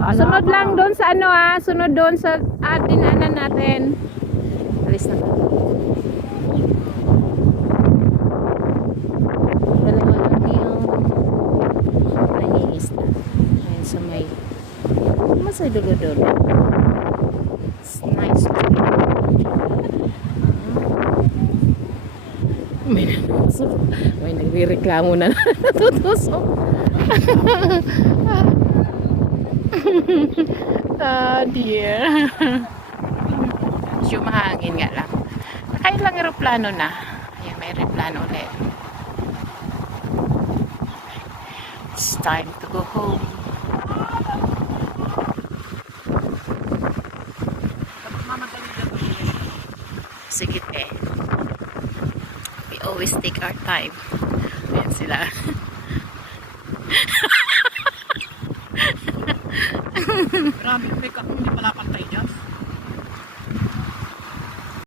Sunod lang doon sa ano sunod doon sa dinanan natin. Alis na. Dalawa lang yung nangingisda. Ayan sa may masay dulo-dulo. It's nice. May nagrereklamo na natutusok. Dear. Medyo mahangin nga lang. Nakailang aeroplano na. Ayan, may aeroplano ulit. It's time to go home. Sige eh. We always take our time. Ayan sila. Grabe, may hindi pala pantay dyan.